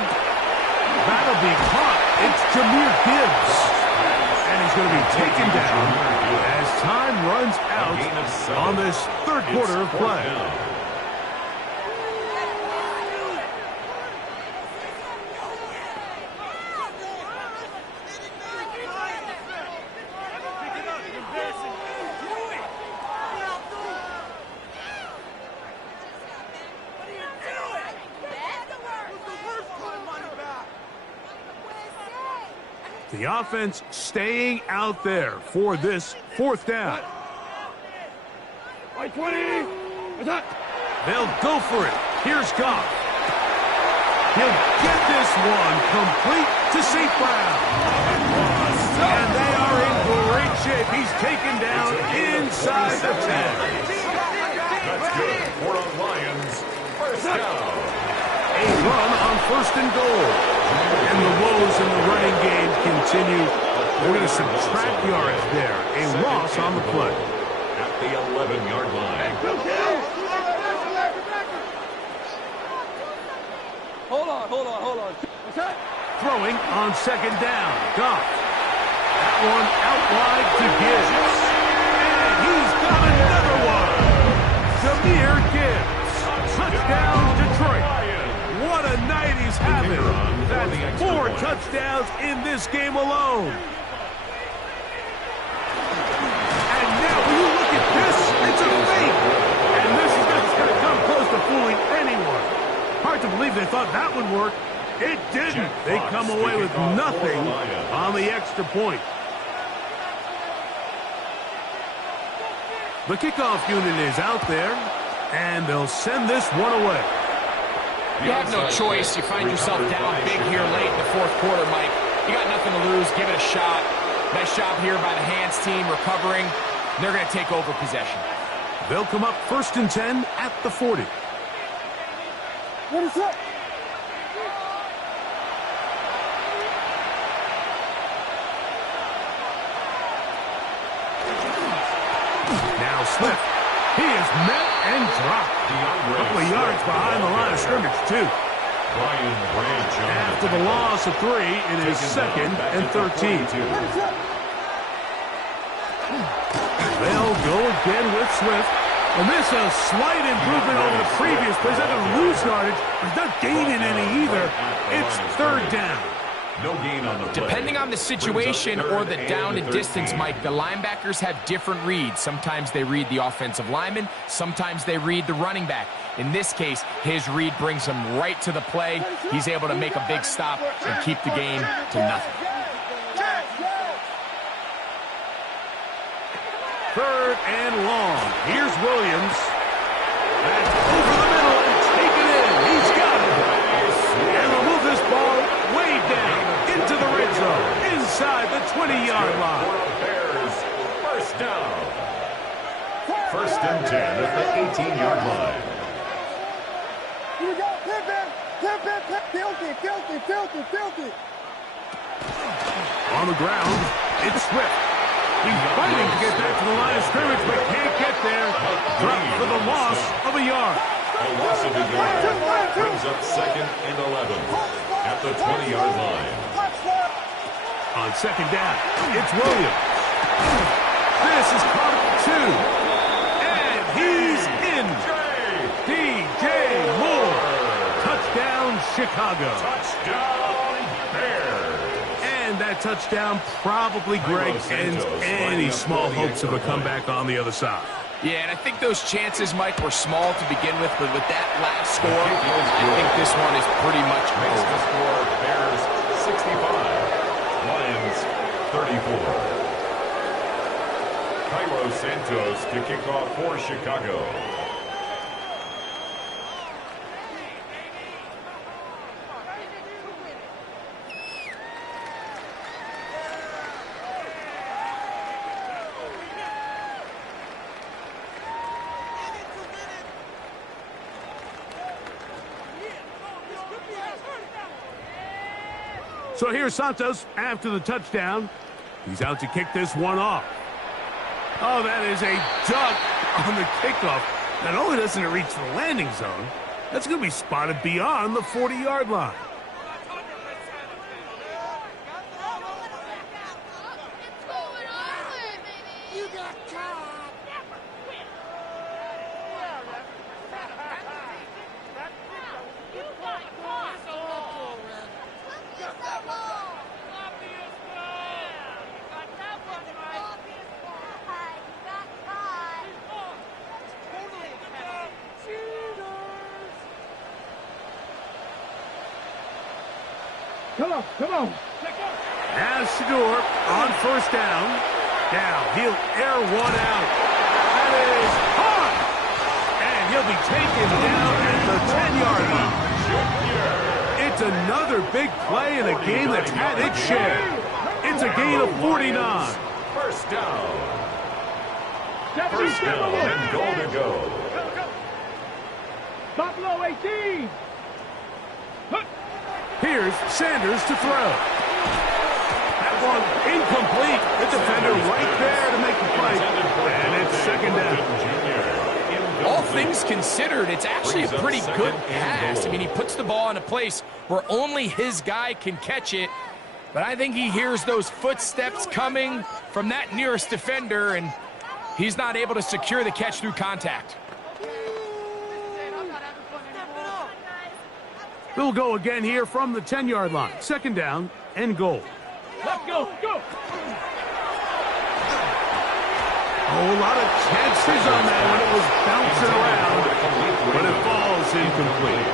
That'll be caught. It's Jahmyr Gibbs. And he's going to be taken down as time runs out on this third quarter of play. The offense staying out there for this fourth down. They'll go for it. Here's Goff. He'll get this one complete to St. Brown. And they are in great shape. He's taken down inside the 10. That's good for the Lions. First down. A run on first and goal. And the woes in the running game continue. We're going to subtract yards there. A loss on the play. At the 11-yard line. Hold on. Throwing on second down. Goff. That one out wide to Gibbs. And he's got another one. Jahmyr Gibbs. Touchdown, Detroit. What a night he's having. That's 4 touchdowns in this game alone. And now when you look at this, it's a fake. And this is not going to come close to fooling anyone. Hard to believe they thought that would work. It didn't. They come away with nothing on the extra point. The kickoff unit is out there, and they'll send this one away. You have no choice. You find yourself down big here late in the fourth quarter, Mike. You got nothing to lose. Give it a shot. Nice job here by the hands team recovering. They're going to take over possession. They'll come up first and 10 at the 40. What is up? Now Swift. He is met and dropped. A couple of yards behind the line of scrimmage, too. After the loss of 3, it is second and 13. They'll go again with Swift. And this is a slight improvement over the previous play. He's not going to lose yardage. He's not gaining any either. It's third down. No gain on the play. Depending on the situation or the down and distance, Mike, the linebackers have different reads. Sometimes they read the offensive lineman. Sometimes they read the running back. In this case, his read brings him right to the play. He's able to make a big stop and keep the game to nothing. Third and long. Here's Williams. That's over the middle and taken in. He's got it. And they'll move this ball way down into the red zone, inside the 20-yard line. Bears, first down. First and 10 at the 18-yard line. Here we go. Filthy. On the ground, it's Swift. He's fighting to get back to the line of scrimmage, but can't get there. Dropped for the loss of a yard. A loss of a yard brings up second and 11 at the 20-yard line. On second down, it's Williams. This is caught at 2. And he's in. DJ Moore. Touchdown, Chicago. Touchdown, Bears. And that touchdown probably, Greg, ends any small hopes of a comeback on the other side. Yeah, and I think those chances, Mike, were small to begin with, but with that last score, I think this one is pretty much Makes the over. score Bears 65, Lions 34. Cairo Santos to kick off for Chicago. So here's Santos after the touchdown. He's out to kick this one off. Oh, that is a duck on the kickoff. Not only doesn't it reach the landing zone, that's going to be spotted beyond the 40-yard line. Come on. As Shador on first down. Now he'll air one out. That is hard. And he'll be taken down at the 10-yard line. It's another big play in a game that's had its share. It's a gain of 49. First down. First down and goal to go. Buffalo 18. Here's Sanders to throw. That one incomplete. The defender right there to make the play. And it's second down. All things considered, it's actually a pretty good pass. I mean, he puts the ball in a place where only his guy can catch it. But I think he hears those footsteps coming from that nearest defender, and he's not able to secure the catch through contact. We'll go again here from the 10-yard line. Second down and goal. Let's go. Oh, a lot of chances on that one. It was bouncing around, but it falls incomplete.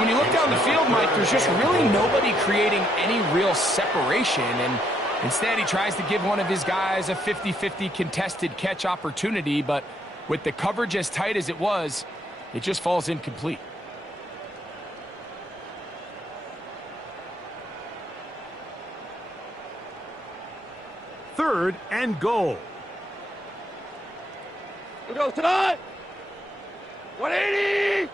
When you look down the field, Mike, there's just really nobody creating any real separation, and instead he tries to give one of his guys a 50-50 contested catch opportunity, but with the coverage as tight as it was, it just falls incomplete. Third and goal. We go tonight. 180.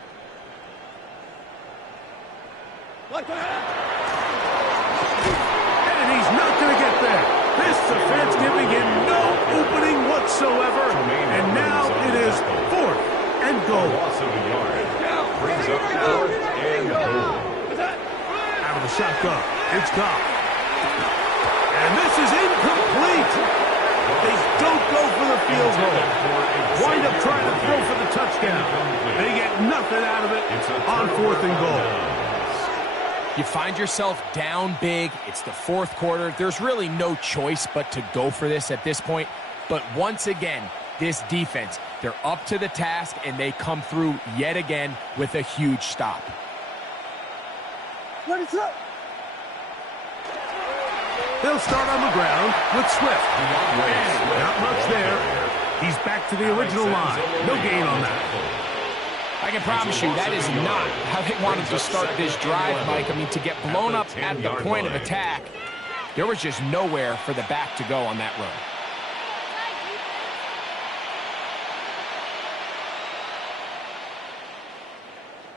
And he's not going to get there. This defense giving him no opening whatsoever. And now it is fourth and goal. Loss of a yard. Brings up fourth and goal. Out of the shotgun. It's Dubb. And this is incomplete. They don't go for the field goal. Wind up trying to throw for the touchdown. They get nothing out of it on fourth and goal. You find yourself down big. It's the fourth quarter. There's really no choice but to go for this at this point. But once again, this defense, they're up to the task, and they come through yet again with a huge stop. What is up? They'll start on the ground with Swift. And not much there. He's back to the original line. No gain on that. I can promise you that is not how they wanted to start this drive, Mike. I mean, to get blown up at the point of attack, there was just nowhere for the back to go on that run.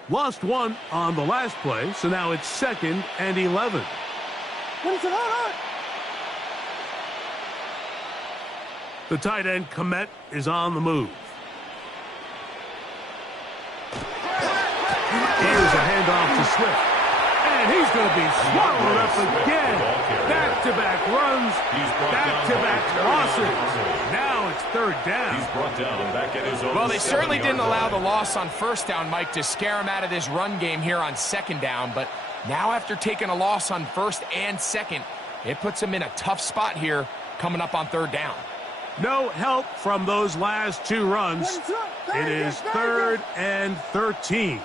Lost one on the last play, so now it's second and 11. What is it on? The tight end, Komet, is on the move. Here's a handoff to Swift. And he's going to be swallowed up again. Back-to-back runs, back-to-back losses. Now it's third down. He's brought down back at his own. Well, they certainly didn't allow the loss on first down, Mike, to scare him out of this run game here on second down. But now after taking a loss on first and second, it puts him in a tough spot here coming up on third down. No help from those last two runs. It is third and 13.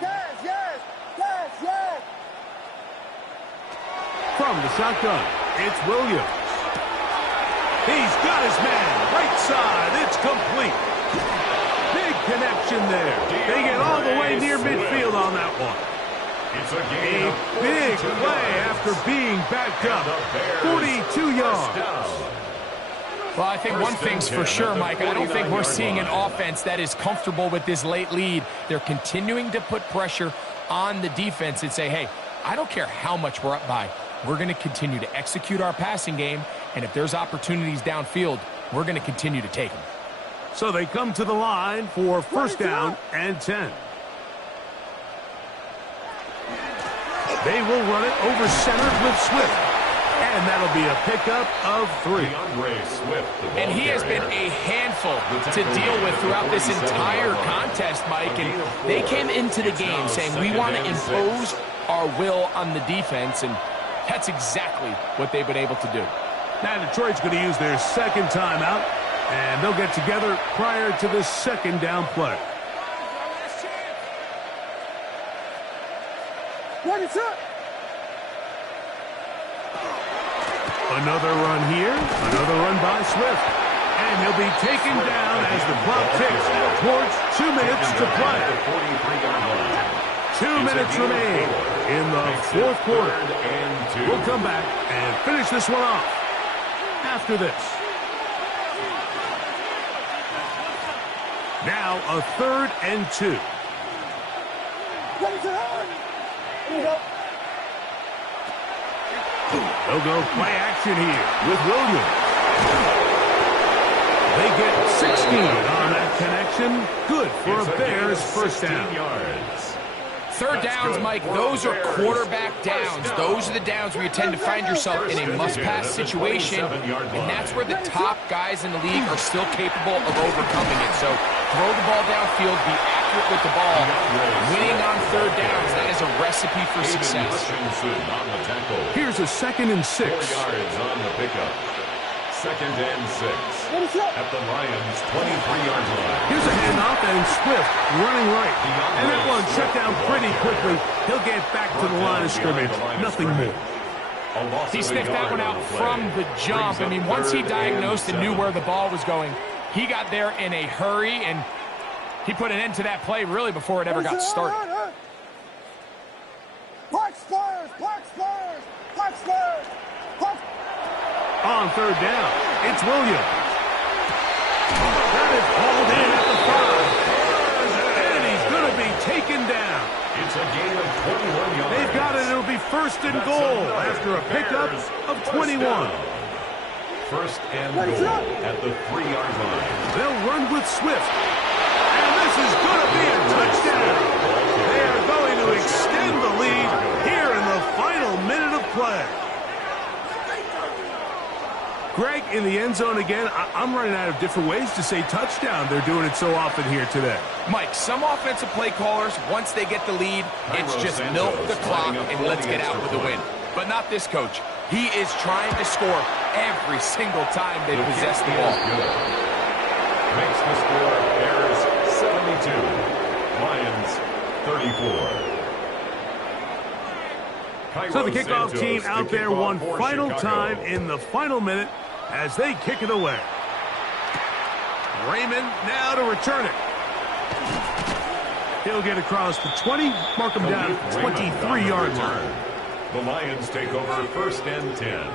From the shotgun, it's Williams. He's got his man, right side, it's complete. Big connection there. They get all the way near midfield on that one. It's A big play after being backed up. 42 yards. Well, I think one thing's for sure, Mike. I don't think we're seeing an offense that is comfortable with this late lead. They're continuing to put pressure on the defense and say, hey, I don't care how much we're up by. we're going to continue to execute our passing game, and if there's opportunities downfield, we're going to continue to take them. So they come to the line for first down and 10. They will run it over center with Swift. And that'll be a pickup of 3. And he has been a handful to deal with throughout this entire contest, Mike. And they came into the game saying, we want to impose our will on the defense. And that's exactly what they've been able to do. Now Detroit's going to use their second timeout. And they'll get together prior to the second down play. What is up? Another run here, another run by Swift. And he'll be taken down as the clock ticks towards 2 minutes to play. 2 minutes remain in the fourth quarter. We'll come back and finish this one off after this. Now a 3rd and 2. They'll go play action here with Williams. They get 16 on that connection. Good for a Bears first down. Third downs, Mike, those are quarterback downs. Those are the downs where you tend to find yourself in a must-pass situation, and that's where the top guys in the league are still capable of overcoming it. So throw the ball downfield, be accurate with the ball. Winning on third downs, that is a recipe for success. Here's a 2nd and 6. 4 yards on the pickup. 2nd and 6 at the Lions' 23-yard line. Here's a handoff, and Swift running right. And that one shut down pretty quickly. He'll get back to the line of scrimmage. Nothing more. He sniffed that one out from the jump. I mean, once he diagnosed and knew where the ball was going, he got there in a hurry, and he put an end to that play really before it ever got started. On third down, it's Williams. That is hauled in at the 5. And he's going to be taken down. It's a gain of 21 yards. They've got it. It'll be 1st and goal after a pickup of 21. 1st and goal at the 3-yard line. They'll run with Swift. And this is going to be a touchdown. They are going to extend the lead here in the final minute of play. Greg, in the end zone again, I'm running out of different ways to say touchdown. They're doing it so often here today. Mike, some offensive play callers, once they get the lead, it's just milk the clock and let's get out with a win. But not this coach. He is trying to score every single time they possess the ball. Makes the score Bears 72, Lions 34. So the kickoff team out there one final time in the final minute as they kick it away. Raymond now to return it. He'll get across the 20, mark him down at the 23-yard line. The Lions take over 1st and 10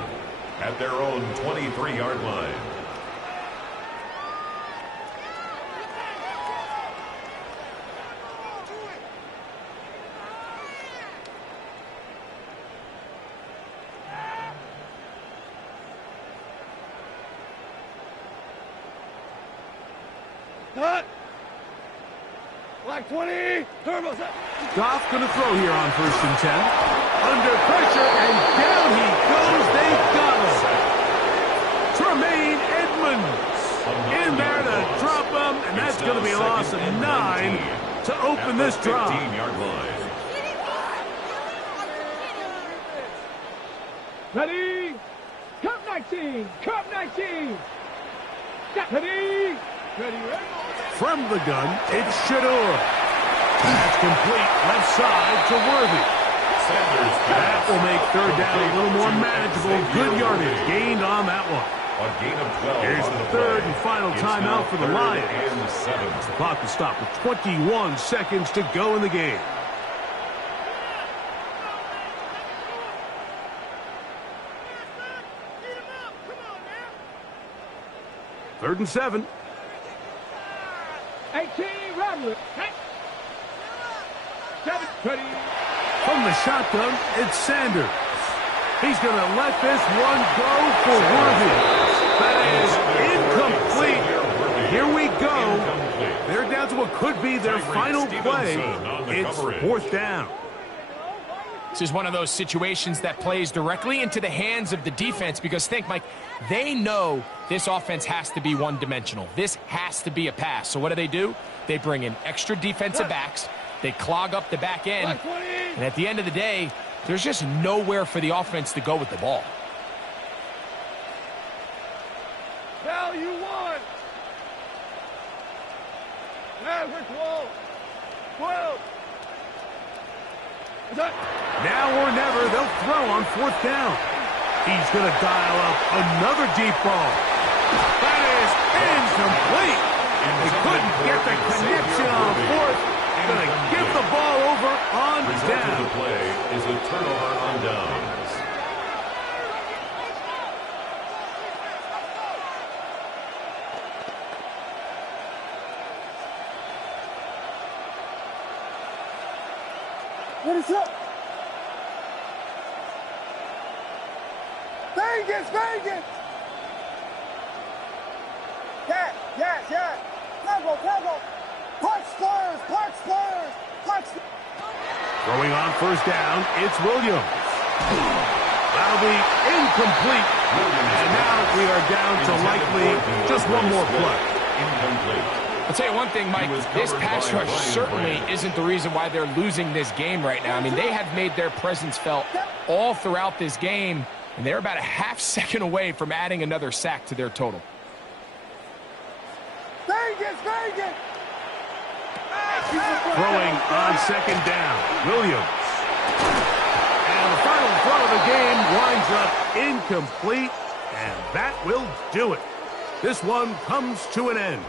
at their own 23-yard line. Cut. Black 20. Turbo's up. Goff going to throw here on 1st and 10. Under pressure, and down he goes. They got him. Tremaine Edmonds in there to drop him, and that's going to be a loss of 9 to open this drive. 15-yard line. Ready. Cup 19. Cup 19. Ready. Ready. From the gun, it's Shador. That's complete left side to Worthy. That will make third down a little more manageable. Good yardage gained on that one. A gain of 12. Here's the third and final timeout for the Lions. And 7. The clock will stop with 21 seconds to go in the game. Third and 7. 18. Roderick. 7. Ready. From the shotgun, it's Sanders. He's going to let this one go for Worthy. That is incomplete. Here we go. They're down to what could be their final play. It's fourth down. This is one of those situations that plays directly into the hands of the defense because think, Mike, they know this offense has to be one-dimensional. This has to be a pass. So what do? They bring in extra defensive backs. They clog up the back end. And at the end of the day, there's just nowhere for the offense to go with the ball. Value one. Average 12. Now or never, they'll throw on fourth down. He's going to dial up another deep ball. That is incomplete. They couldn't get the connection on fourth. Going to give the ball over on down. The play is a turnover on downs. What is up? Vegas! Yeah. Temple. Park Spurs! Throwing on first down, it's Williams. That'll be incomplete. And now we are down to likely just one more play. Incomplete. I'll tell you one thing, Mike, this pass rush certainly isn't the reason why they're losing this game right now. I mean, they have made their presence felt all throughout this game, and they're about a half second away from adding another sack to their total. Vegas! Throwing on second down, Williams. And the final throw of the game winds up incomplete, and that will do it. This one comes to an end.